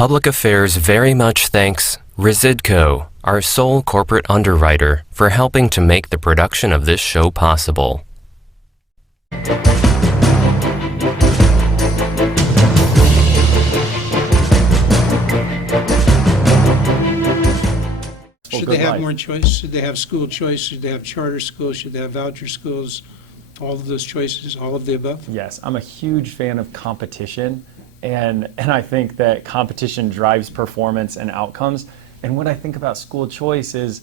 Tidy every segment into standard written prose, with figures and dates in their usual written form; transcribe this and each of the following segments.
Public Affairs very much thanks Residco, our sole corporate underwriter, for helping to make the production of this show possible. Should they have more choice? Should they have school choice? Should they have charter schools? Should they have voucher schools? All of those choices, all of the above? Yes, I'm a huge fan of competition, and I think that competition drives performance and outcomes. And what I think about school choice is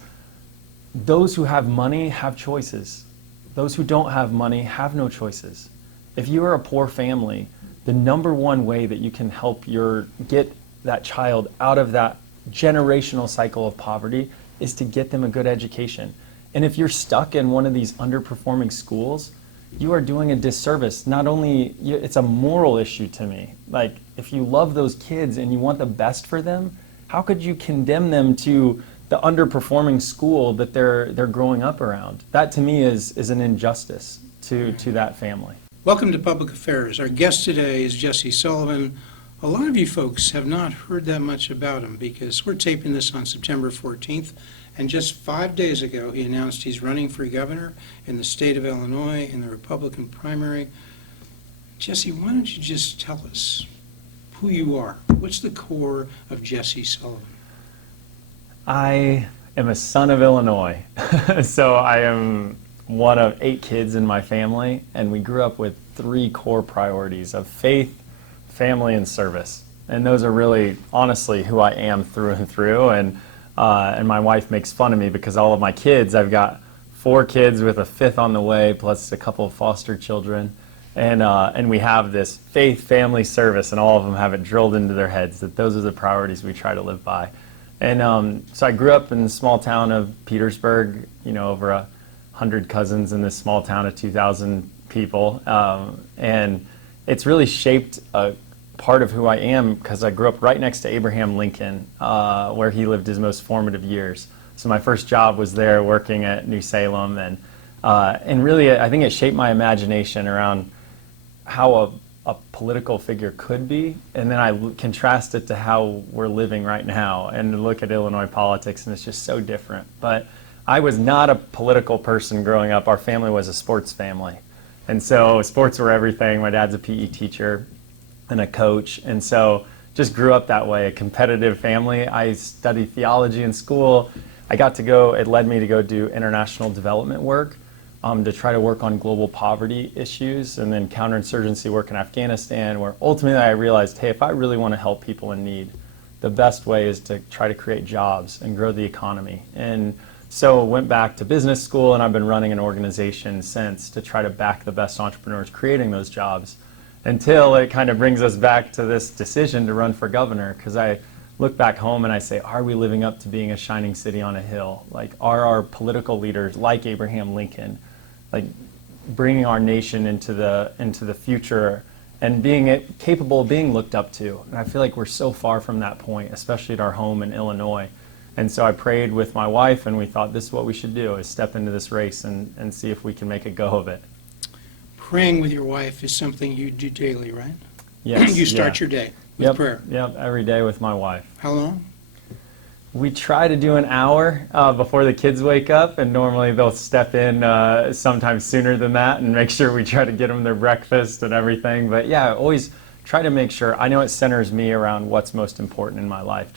those who have money have choices. Those who don't have money have no choices. If you are a poor family, the number one way that you can help get that child out of that generational cycle of poverty is to get them a good education. And if you're stuck in one of these underperforming schools, you are doing a disservice. Not only, it's a moral issue to me. Like, if you love those kids and you want the best for them, how could you condemn them to the underperforming school that they're growing up around? That to me is an injustice to that family. Welcome to Public Affairs. Our guest today is Jesse Sullivan. A lot of you folks have not heard that much about him because we're taping this on September 14th, and just 5 days ago he announced he's running for governor in the state of Illinois in the Republican primary. Jesse, why don't you just tell us who you are? What's the core of Jesse Sullivan? I am a son of Illinois. So I am one of 8 kids in my family, and we grew up with 3 core priorities of faith, family, and service. And those are really, honestly, who I am through and through. And my wife makes fun of me because all of my kids, I've got 4 kids with a 5th on the way, plus a couple of foster children. And we have this faith, family, service, and all of them have it drilled into their heads that those are the priorities we try to live by. And so I grew up in the small town of Petersburg, over 100 cousins in this small town of 2,000 people. And it's really shaped a part of who I am because I grew up right next to Abraham Lincoln, where he lived his most formative years. So my first job was there working at New Salem, and really I think it shaped my imagination around how a political figure could be, and then I contrast it to how we're living right now and look at Illinois politics, and it's just so different. But I was not a political person growing up. Our family was a sports family, and so sports were everything. My dad's a PE teacher and a coach, and so just grew up that way, a competitive family. I studied theology in school. It led me to go do international development work, to try to work on global poverty issues, and then counterinsurgency work in Afghanistan, where ultimately I realized, hey, if I really want to help people in need, the best way is to try to create jobs and grow the economy. And so went back to business school, and I've been running an organization since to try to back the best entrepreneurs creating those jobs, until it kind of brings us back to this decision to run for governor, because I look back home and I say, are we living up to being a shining city on a hill? Like, are our political leaders, like Abraham Lincoln, like bringing our nation into the future and being capable of being looked up to? And I feel like we're so far from that point, especially at our home in Illinois. And so I prayed with my wife, and we thought this is what we should do, is step into this race and see if we can make a go of it. Praying with your wife is something you do daily, right? Yes. You start your day with prayer. Yep, every day with my wife. How long? We try to do an hour before the kids wake up, and normally they'll step in sometime sooner than that and make sure we try to get them their breakfast and everything. But yeah, I always try to make sure. I know it centers me around what's most important in my life.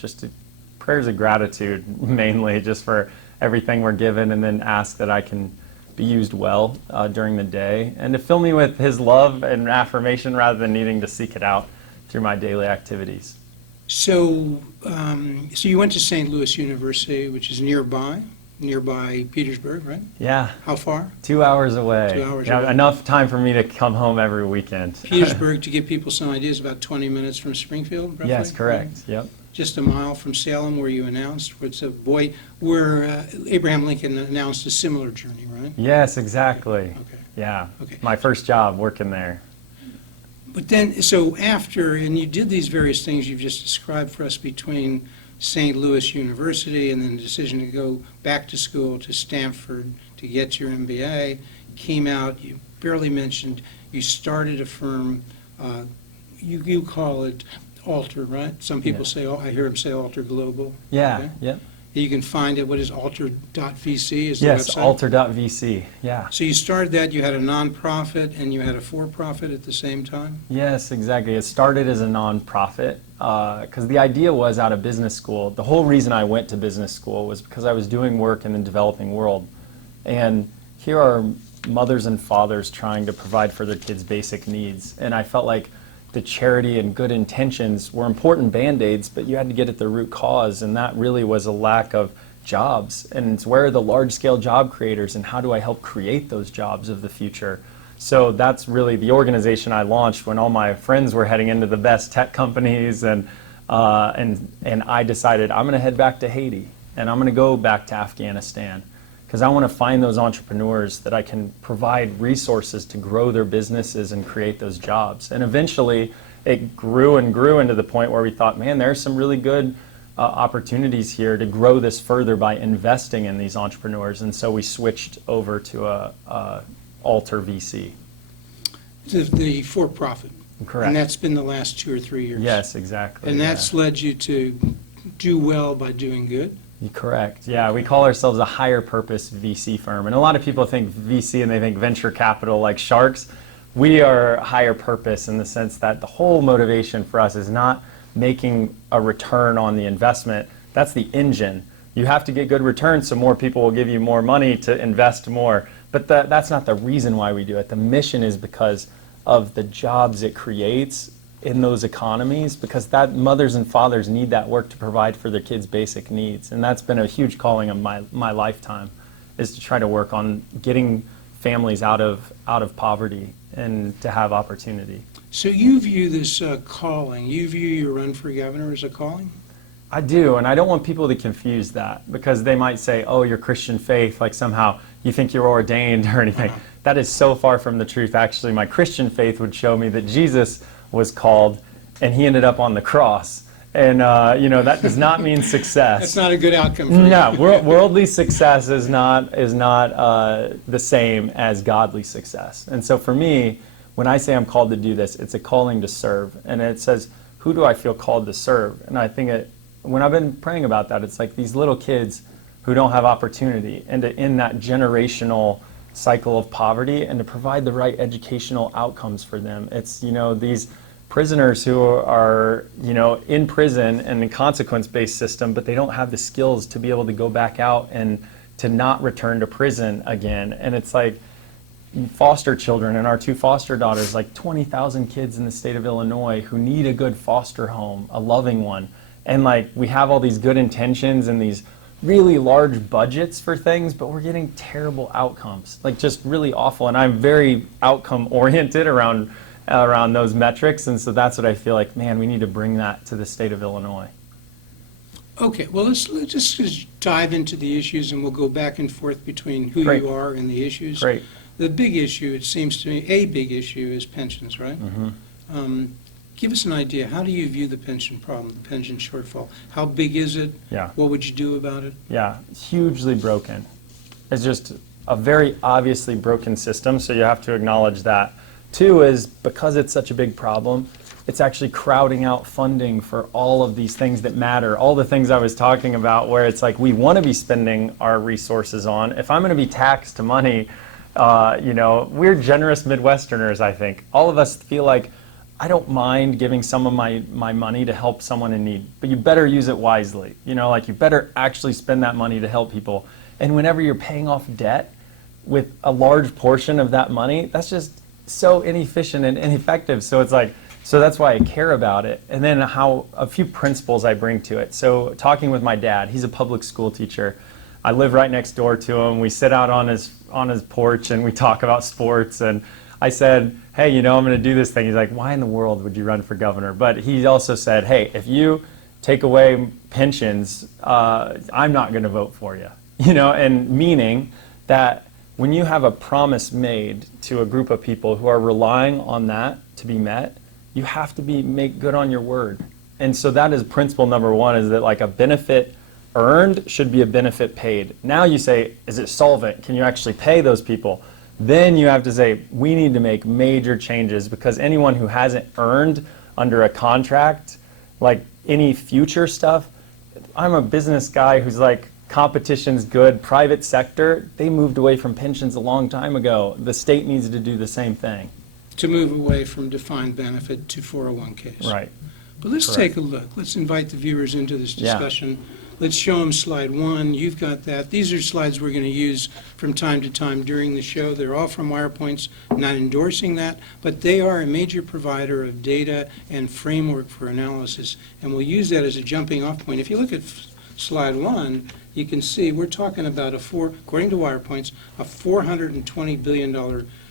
Prayers of gratitude, mainly, just for everything we're given, and then ask that I can be used well during the day, and to fill me with His love and affirmation rather than needing to seek it out through my daily activities. So you went to St. Louis University, which is nearby Petersburg, right? Yeah. How far? 2 hours away. 2 hours away. Enough time for me to come home every weekend. Petersburg, to give people some ideas, about 20 minutes from Springfield, roughly? Yes, correct. Right? Yep. Just a mile from Salem, where you announced, where Abraham Lincoln announced a similar journey, right? Yes, exactly. Okay. Yeah. Okay. My first job working there. But then, so after, and you did these various things you've just described for us between St. Louis University and then the decision to go back to school to Stanford to get your MBA, came out, you barely mentioned, you started a firm, you call it Alter, right? Some people say, oh, I hear them say Alter Global. Yeah, Okay. yep. You can find it, what is alter.vc is the Yes, website? alter.vc, yeah. So you started that, you had a nonprofit and you had a for-profit at the same time? Yes, exactly. It started as a nonprofit because the idea was out of business school. The whole reason I went to business school was because I was doing work in the developing world. And here are mothers and fathers trying to provide for their kids' basic needs. And I felt like the charity and good intentions were important band-aids, but you had to get at the root cause, and that really was a lack of jobs. And it's where are the large-scale job creators, and how do I help create those jobs of the future? So that's really the organization I launched when all my friends were heading into the best tech companies, and I decided I'm going to head back to Haiti, and I'm going to go back to Afghanistan, because I want to find those entrepreneurs that I can provide resources to grow their businesses and create those jobs. And eventually it grew and grew into the point where we thought, man, there's some really good opportunities here to grow this further by investing in these entrepreneurs. And so we switched over to a Alter VC. The for-profit. Correct. And that's been the last 2 or 3 years. Yes, exactly. And yeah. that's led you to do well by doing good? Correct. Yeah, we call ourselves a higher purpose VC firm. And a lot of people think VC and they think venture capital like sharks. We are higher purpose in the sense that the whole motivation for us is not making a return on the investment. That's the engine. You have to get good returns so more people will give you more money to invest more. But that's not the reason why we do it. The mission is because of the jobs it creates in those economies, because that mothers and fathers need that work to provide for their kids' basic needs. And that's been a huge calling of my lifetime, is to try to work on getting families out of poverty and to have opportunity. So you view this calling, you view your run for governor as a calling? I do, and I don't want people to confuse that, because they might say, oh, your Christian faith, like somehow you think you're ordained or anything. That is so far from the truth. Actually, my Christian faith would show me that Jesus was called and he ended up on the cross. And that does not mean success. That's not a good outcome for you. No, worldly success is not the same as godly success. And so for me, when I say I'm called to do this, it's a calling to serve. And it says, who do I feel called to serve? And I think when I've been praying about that, it's like these little kids who don't have opportunity, and to end that generational cycle of poverty and to provide the right educational outcomes for them. It's, these prisoners who are, in prison and in consequence-based system, but they don't have the skills to be able to go back out and to not return to prison again. And it's like foster children, and our 2 foster daughters, like 20,000 kids in the state of Illinois who need a good foster home, a loving one. And like we have all these good intentions and these really large budgets for things, but we're getting terrible outcomes, like just really awful. And I'm very outcome oriented around those metrics, and so that's what I feel like, man, we need to bring that to the state of Illinois. Okay, well, let's just dive into the issues, and we'll go back and forth between who Great. you are and the issues. Great. The big issue, it seems to me, a big issue is pensions, right? Give us an idea. How do you view the pension problem, the pension shortfall? How big is it? Yeah. What would you do about it? Yeah, hugely broken. It's just a very obviously broken system, so you have to acknowledge that. 2 is, because it's such a big problem, it's actually crowding out funding for all of these things that matter, all the things I was talking about, where it's like we want to be spending our resources on. If I'm going to be taxed to money, we're generous Midwesterners, I think. All of us feel like, I don't mind giving some of my money to help someone in need, but you better use it wisely. You better actually spend that money to help people. And whenever you're paying off debt with a large portion of that money, that's just so inefficient and ineffective. So it's like, so that's why I care about it. And then a few principles I bring to it. So talking with my dad, he's a public school teacher. I live right next door to him. We sit out on his porch and we talk about sports. And I said, hey, I'm going to do this thing. He's like, why in the world would you run for governor? But he also said, hey, if you take away pensions, I'm not going to vote for you. And meaning that when you have a promise made to a group of people who are relying on that to be met, you have to make good on your word. And so that is principle number 1, is that like a benefit earned should be a benefit paid. Now you say, is it solvent? Can you actually pay those people? Then you have to say, we need to make major changes, because anyone who hasn't earned under a contract Like any future stuff, I'm a business guy who's like, competition's good. Private sector, they moved away from pensions a long time ago. The state needs to do the same thing. To move away from defined benefit to 401ks. Right. But let's Correct. take a look. Let's invite the viewers into this Yeah. discussion. Let's show them slide 1. You've got that. These are slides we're going to use from time to time during the show. They're all from WirePoints. I'm not endorsing that, but they are a major provider of data and framework for analysis, and we'll use that as a jumping off point. If you look at slide 1, you can see we're talking about according to WirePoints, a $420 billion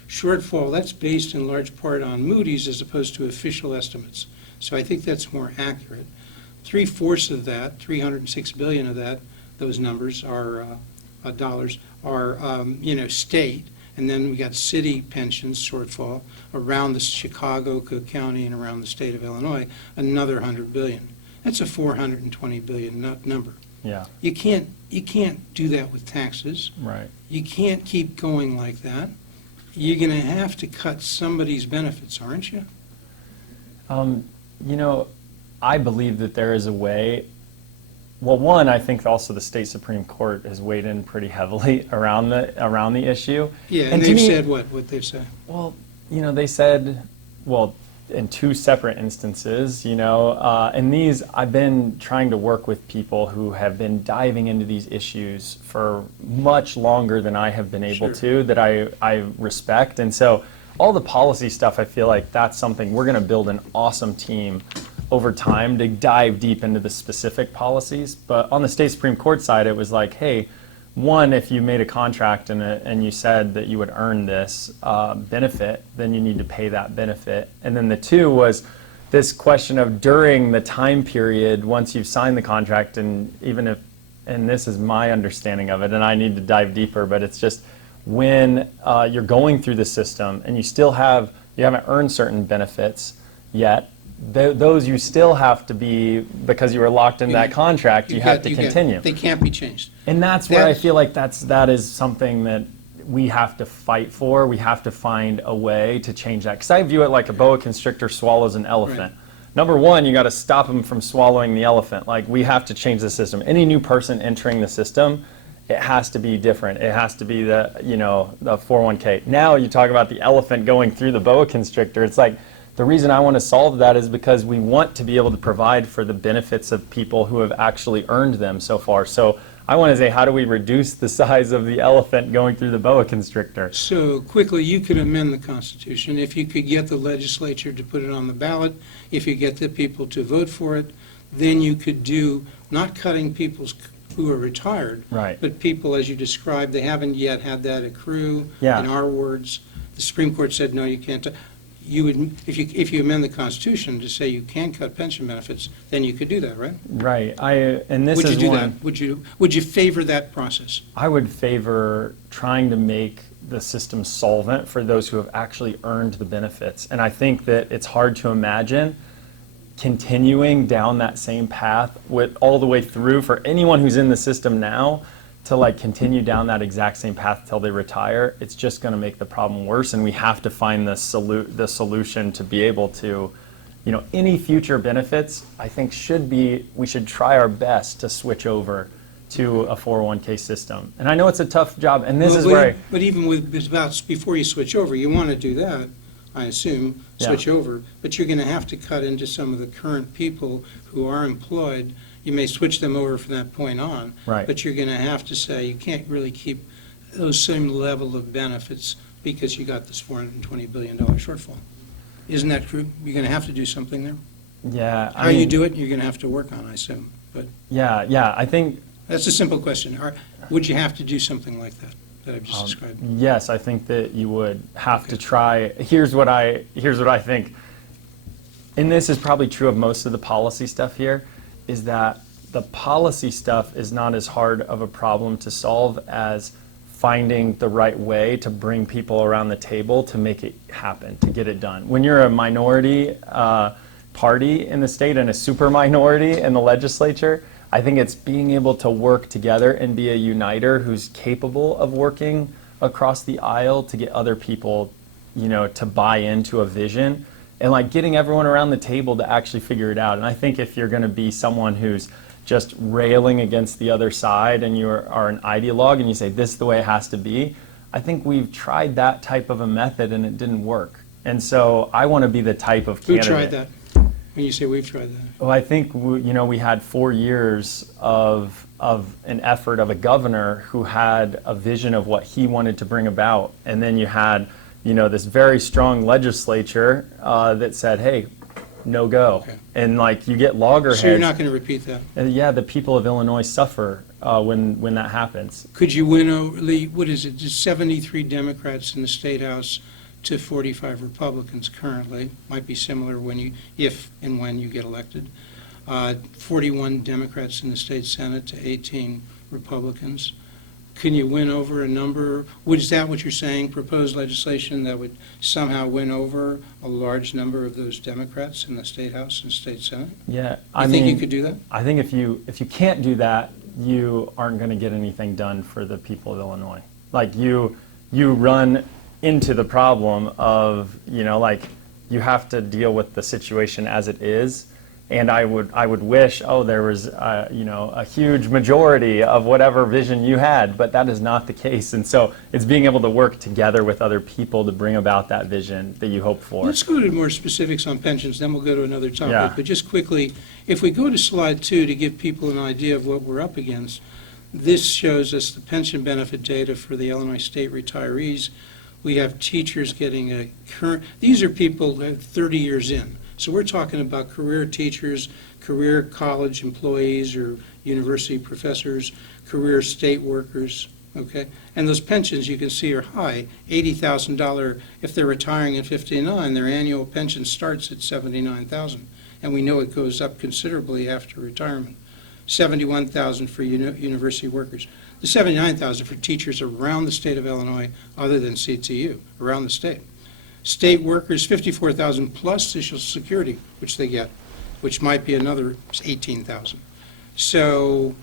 shortfall. That's based in large part on Moody's as opposed to official estimates. So I think that's more accurate. 3/4 of that, 306 billion of that, those numbers are dollars, are state, and then we got city pensions shortfall around the Chicago, Cook County, and around the state of Illinois, another 100 billion. That's a 420 billion number. Yeah. You can't do that with taxes. Right. You can't keep going like that. You're going to have to cut somebody's benefits, aren't you? I believe that there is a way. Well, one, I think also the state Supreme Court has weighed in pretty heavily around the issue. Yeah, And and to they've me- said what they've said. Well, they said, well, in two separate instances, and these, I've been trying to work with people who have been diving into these issues for much longer than I have been able Sure. to, that I respect. And so all the policy stuff, I feel like that's something we're going to build an awesome team over time to dive deep into the specific policies. But on the state Supreme Court side, it was like, hey, one, if you made a contract and you said that you would earn this benefit, then you need to pay that benefit. And then the two was this question of during the time period, once you've signed the contract, and even if, and this is my understanding of it, and I need to dive deeper, but it's just when you're going through the system and you haven't earned certain benefits yet, those you still have to be, because you were locked in that contract, you have to continue. They can't be changed. And that's where I feel like that is something that we have to fight for. We have to find a way to change that. Because I view it like a boa constrictor swallows an elephant. Right. Number one, you got to stop them from swallowing the elephant. Like, we have to change the system. Any new person entering the system, it has to be different. It has to be the 401k. Now you talk about the elephant going through the boa constrictor. It's like, the reason I want to solve that is because we want to be able to provide for the benefits of people who have actually earned them so far. So I want to say, how do we reduce the size of the elephant going through the boa constrictor? So quickly, you could amend the Constitution if you could get the legislature to put it on the ballot, if you get the people to vote for it, then you could do, not cutting people's who are retired, Right. but people, as you described, they haven't yet had that accrue. Yeah. In our words, the Supreme Court said, no, you can't. You would, if you amend the Constitution to say you can cut pension benefits, then you could do that, right? Right. And this Would you is do one. that? Would you favor that process? I would favor trying to make the system solvent for those who have actually earned the benefits. And I think that it's hard to imagine continuing down that same path with all the way through for anyone who's in the system now to like continue down that exact same path till they retire. It's just going to make the problem worse, and we have to find the solution to be able to, any future benefits, I think we should try our best to switch over to a 401k system. And I know it's a tough job, and this is where But even before you switch over, you want to do that, I assume, switch over, but you're going to have to cut into some of the current people who are employed. You may switch them over from that point on, Right. but you're going to have to say you can't really keep those same level of benefits because you got this $420 billion shortfall. Isn't that true? You're going to have to do something there. Yeah. How you do it, you're going to have to work on, I assume. But Yeah. I think that's a simple question. Would you have to do something like that I've just described? yes. I think that you would have to try. Here's what I think, and this is probably true of most of the policy stuff here, is that the policy stuff is not as hard of a problem to solve as finding the right way to bring people around the table to make it happen, to get it done. When you're a minority party in the state and a super minority in the legislature, I think it's being able to work together and be a uniter who's capable of working across the aisle to get other people, to buy into a vision and like getting everyone around the table to actually figure it out. And I think if you're going to be someone who's just railing against the other side and you are an ideologue and you say this is the way it has to be, I think we've tried that type of a method and it didn't work. And so I want to be the type of Who candidate. tried that? When you say we've tried that? Well, I think we had 4 years of an effort of a governor who had a vision of what he wanted to bring about, and then you had this very strong legislature that said, "Hey, no go," Okay. and like you get loggerheads. So you're not going to repeat that? Yeah, the people of Illinois suffer when that happens. Could you win over, what is it, just 73 Democrats in the State House to 45 Republicans currently? Might be similar if and when you get elected. 41 Democrats in the State Senate to 18 Republicans. Can you win over a number? Is that what you're saying, proposed legislation that would somehow win over a large number of those Democrats in the State House and State Senate? Yeah, I think you could do that? I think if you can't do that, you aren't going to get anything done for the people of Illinois. Like you run into the problem of like you have to deal with the situation as it is. And I would wish, there was, a huge majority of whatever vision you had, but that is not the case. And so it's being able to work together with other people to bring about that vision that you hope for. Let's go to more specifics on pensions, then we'll go to another topic. Yeah. But just quickly, if we go to slide 2 to give people an idea of what we're up against, this shows us the pension benefit data for the Illinois state retirees. We have teachers getting a current, these are people that are 30 years in. So we're talking about career teachers, career college employees or university professors, career state workers, okay? And those pensions you can see are high, $80,000. If they're retiring at 59, their annual pension starts at $79,000. And we know it goes up considerably after retirement. $71,000 for university workers. The $79,000 for teachers around the state of Illinois other than CTU, around the state. State workers, $54,000 plus Social Security, which they get, which might be another $18,000. So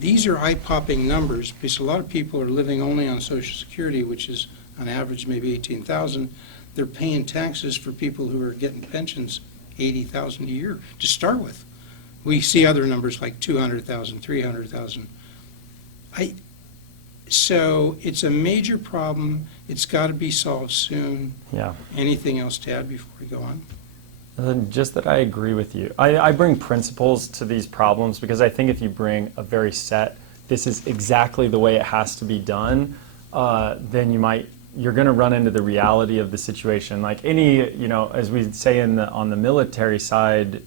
these are eye-popping numbers because a lot of people are living only on Social Security, which is on average maybe $18,000. They're paying taxes for people who are getting pensions, $80,000 a year to start with. We see other numbers like $200,000, $300,000. So it's a major problem. It's got to be solved soon. Yeah. Anything else to add before we go on? Just that I agree with you. I bring principles to these problems because I think if you bring a very set, this is exactly the way it has to be done, then you're going to run into the reality of the situation. Like any, as we say on the military side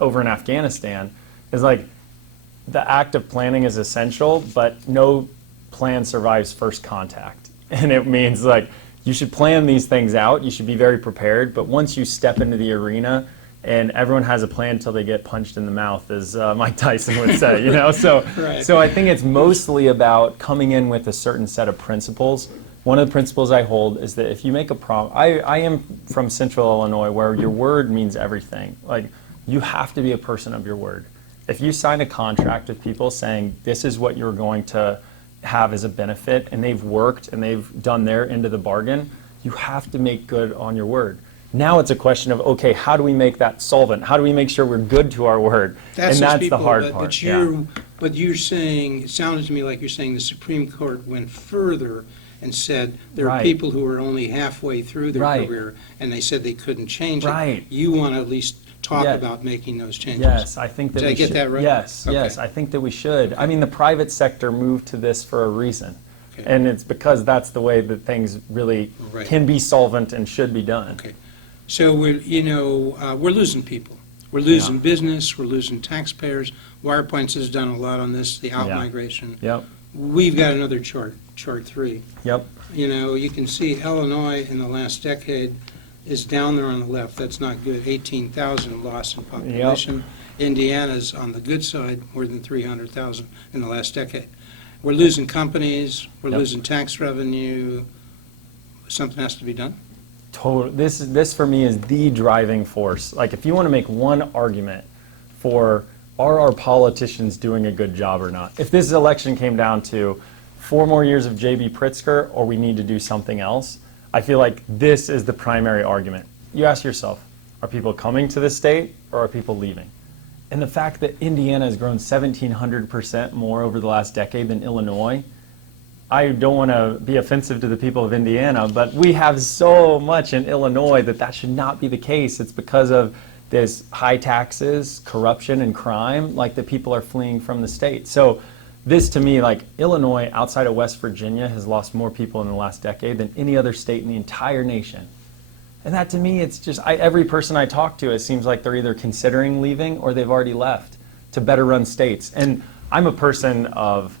over in Afghanistan, is like the act of planning is essential, but no plan survives first contact. And it means like you should plan these things out, you should be very prepared, but once you step into the arena and everyone has a plan until they get punched in the mouth, as Mike Tyson would say, so Right. So I think it's mostly about coming in with a certain set of principles. One of the principles I hold is that if you make a promise, I am from Central Illinois where your word means everything. Like you have to be a person of your word. If you sign a contract with people saying this is what you're going to have as a benefit, and they've worked and they've done their end of the bargain, you have to make good on your word. Now it's a question of, okay, how do we make that solvent? How do we make sure we're good to our word? That's the hard part. But you're saying, it sounded to me like you're saying the Supreme Court went further and said there are Right. people who are only halfway through their Right. career, and they said they couldn't change it. Right. You want to at least talk Yeah. about making those changes. Yes, I think that Did we I get should. that right? Yes, Okay. yes, I think that we should. I mean, the private sector moved to this for a reason. Okay. And it's because that's the way that things really Right. can be solvent and should be done. Okay. So we're losing people. We're losing Yeah. business, we're losing taxpayers. Wirepoints has done a lot on this, the out-migration. Yep, We've got another chart 3. yep, You can see Illinois in the last decade is down there on the left. That's not good. 18,000 loss in population. Indiana's on the good side, more than 300,000 in the last decade. We're losing companies, we're Yep. losing tax revenue. Something has to be done. This for me is the driving force. Like if you want to make one argument for are our politicians doing a good job or not? If this election came down to 4 more years of J.B. Pritzker or we need to do something else, I feel like this is the primary argument. You ask yourself, Are people coming to the state or are people leaving? And the fact that Indiana has grown 1,700% more over the last decade than Illinois, I don't want to be offensive to the people of Indiana, but we have so much in Illinois that should not be the case. It's because of this high taxes, corruption, and crime, like that people are fleeing from the state. So this, to me, like Illinois outside of West Virginia has lost more people in the last decade than any other state in the entire nation. And that, to me, it's just, every person I talk to, it seems like they're either considering leaving or they've already left to better run states. And I'm a person of,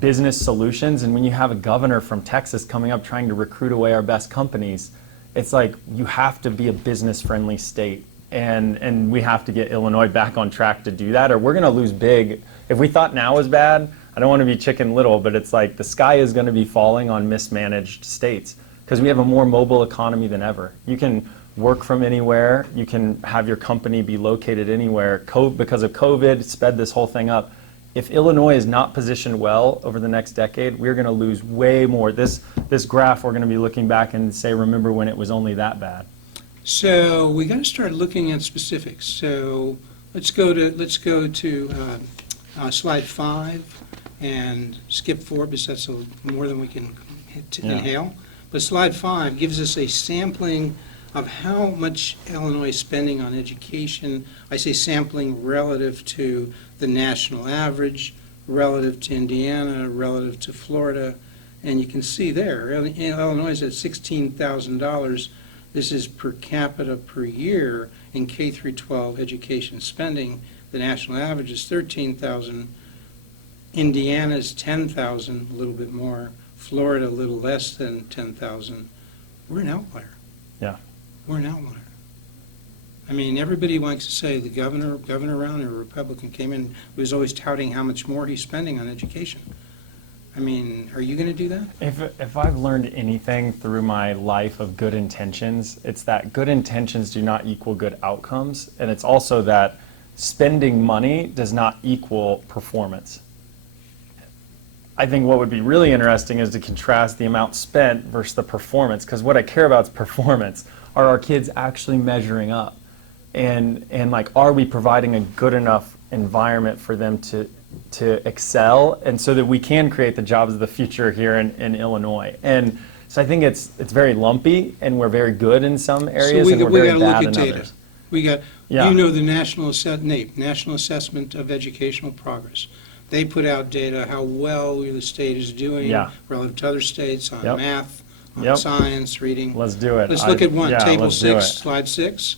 business solutions, and when you have a governor from Texas coming up trying to recruit away our best companies, it's like you have to be a business-friendly state. And we have to get Illinois back on track to do that, or we're going to lose big. If we thought now was bad, I don't want to be Chicken Little, but it's like the sky is going to be falling on mismanaged states, because we have a more mobile economy than ever. You can work from anywhere. You can have your company be located anywhere. Because of COVID, sped this whole thing up. If Illinois is not positioned well over the next decade, we're going to lose way more. This graph, we're going to be looking back and say, remember when it was only that bad. So we got to start looking at specifics. So let's go to slide 5 and skip 4, because that's more than we can inhale. But slide 5 gives us a sampling of how much Illinois is spending on education. I say sampling relative to the national average, relative to Indiana, relative to Florida. And you can see there, Illinois is at $16,000. This is per capita per year in K through 12 education spending. The national average is $13,000. Indiana is $10,000, a little bit more. Florida, a little less than $10,000. We're an outlier. Yeah. We're an outlier. I mean, everybody likes to say the governor around, a Republican came in, was always touting how much more he's spending on education. I mean, are you going to do that? If I've learned anything through my life of good intentions, it's that good intentions do not equal good outcomes, and it's also that spending money does not equal performance. I think what would be really interesting is to contrast the amount spent versus the performance, because what I care about is performance. Are our kids actually measuring up? And like, are we providing a good enough environment for them to excel, and so that we can create the jobs of the future here in Illinois? And so I think it's very lumpy, and we're very good in some areas, and we're very bad in others. We got, the National Assessment of Educational Progress. They put out data how well the state is doing relative to other states on math, on science, reading. Let's do it. Let's look at one, table 6, slide 6.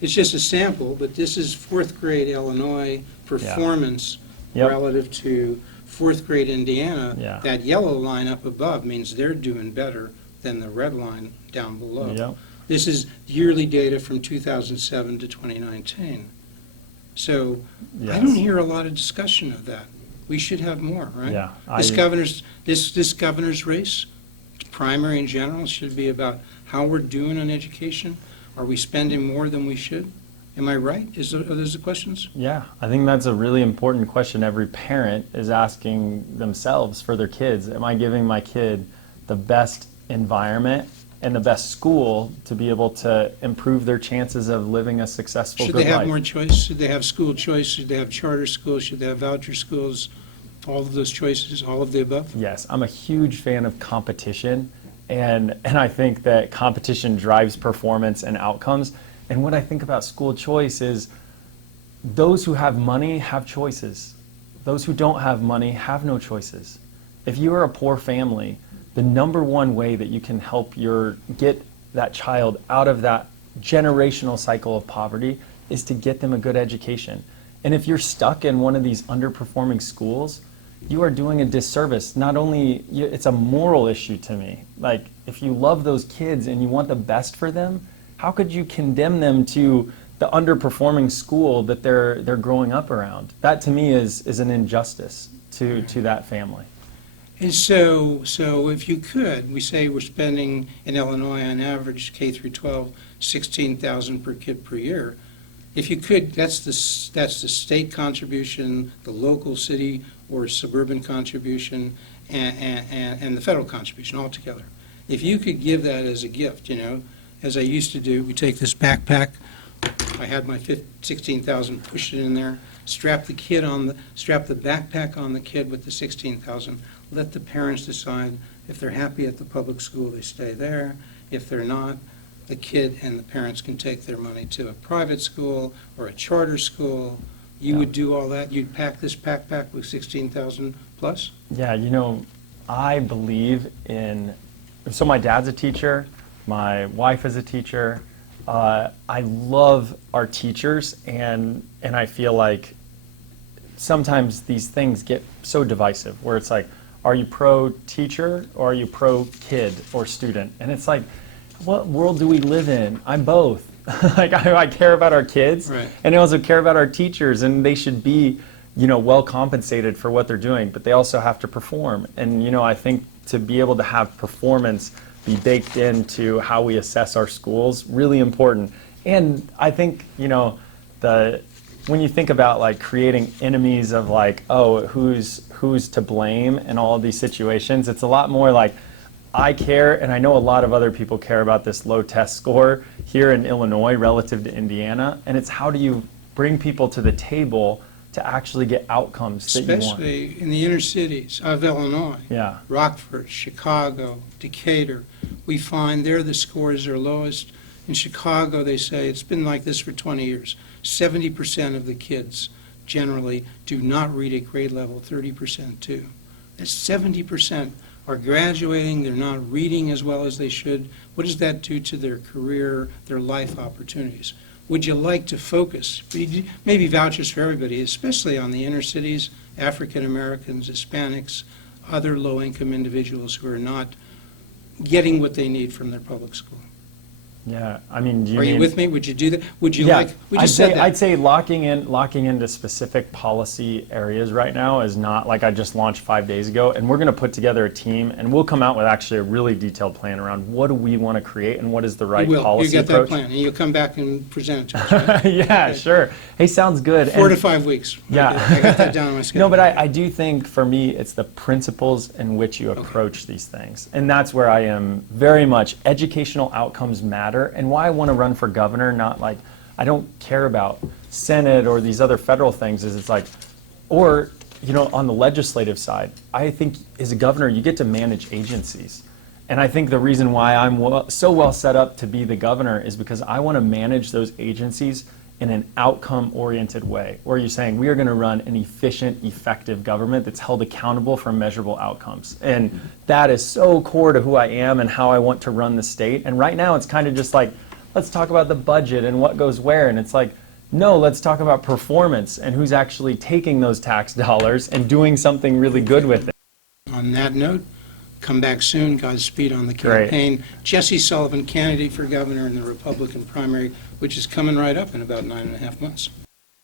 It's just a sample, but this is 4th grade Illinois performance relative to 4th grade Indiana. That yellow line up above means they're doing better than the red line down below. This is yearly data from 2007 to 2019. So I don't hear a lot of discussion of that. We should have more, right? Yeah, this governor's race, primary in general, should be about how we're doing on education. Are we spending more than we should? Am I right? Are those the questions? Yeah, I think that's a really important question every parent is asking themselves for their kids. Am I giving my kid the best environment and the best school to be able to improve their chances of living a successful, good life? Should they have more choice? Should they have school choice? Should they have charter schools? Should they have voucher schools? All of those choices, all of the above? Yes, I'm a huge fan of competition, and I think that competition drives performance and outcomes. And what I think about school choice is those who have money have choices. Those who don't have money have no choices. If you are a poor family, the number one way that you can help get that child out of that generational cycle of poverty is to get them a good education. And if you're stuck in one of these underperforming schools, you are doing a disservice. Not only, it's a moral issue to me. Like, if you love those kids and you want the best for them, how could you condemn them to the underperforming school that they're growing up around? That, to me, is an injustice to that family. And so if you could, we say we're spending in Illinois on average K through 12, $16,000 per kid per year. If you could, that's the state contribution, the local city or suburban contribution, and the federal contribution altogether. If you could give that as a gift, as I used to do. We take this backpack, I had my 16,000, push it in there, strap the backpack on the kid with the 16,000, let the parents decide if they're happy at the public school, they stay there. If they're not, the kid and the parents can take their money to a private school or a charter school. You would do all that? You'd pack this backpack with 16,000 plus? Yeah, I believe in, so my dad's a teacher, my wife is a teacher. I love our teachers, and I feel like sometimes these things get so divisive, where it's like, are you pro-teacher or are you pro-kid or student? And it's like, what world do we live in? I'm both. Like, I care about our kids, right, and I also care about our teachers, and they should be, well compensated for what they're doing, but they also have to perform. And, I think to be able to have performance be baked into how we assess our schools, really important. And I think, when you think about like creating enemies of like, oh, who's to blame in all of these situations, it's a lot more like, I care, and I know a lot of other people care about this low test score here in Illinois relative to Indiana, and it's how do you bring people to the table to actually get outcomes that you want. Especially in the inner cities of Illinois. Yeah. Rockford, Chicago, Decatur. We find there the scores are lowest. In Chicago, they say, it's been like this for 20 years. 70% of the kids generally do not read at grade level, 30% do. That's 70% are graduating, they're not reading as well as they should. What does that do to their career, their life opportunities? Would you like to focus, maybe vouchers for everybody, especially on the inner cities, African Americans, Hispanics, other low-income individuals who are not getting what they need from their public school? Yeah, I mean, Are you with me? Would you do that? Would you yeah, like? We just said that. I'd say locking into specific policy areas right now is not like I just launched 5 days ago, and we're going to put together a team, and we'll come out with actually a really detailed plan around what do we want to create and what is the right You will. policy You got approach. that plan, and you'll come back and present it to us, right? Yeah, Okay. Sure. Hey, sounds good. 4 to 5 weeks. Yeah. I got that down on my schedule. No, but I do think for me it's the principles in which you approach these things. And that's where I am very much educational outcomes matter, and why I want to run for governor, not like I don't care about Senate or these other federal things, is it's like, or on the legislative side, I think as a governor you get to manage agencies. And I think the reason why I'm so well set up to be the governor is because I want to manage those agencies in an outcome-oriented way, where you're saying we are going to run an efficient, effective government that's held accountable for measurable outcomes. And that is so core to who I am and how I want to run the state. And right now it's kind of just like, let's talk about the budget and what goes where. And it's like, no, let's talk about performance and who's actually taking those tax dollars and doing something really good with it. On that note, come back soon. Godspeed on the Great. campaign. Jesse Sullivan, candidate for governor in the Republican primary, which is coming right up in about 9.5 months.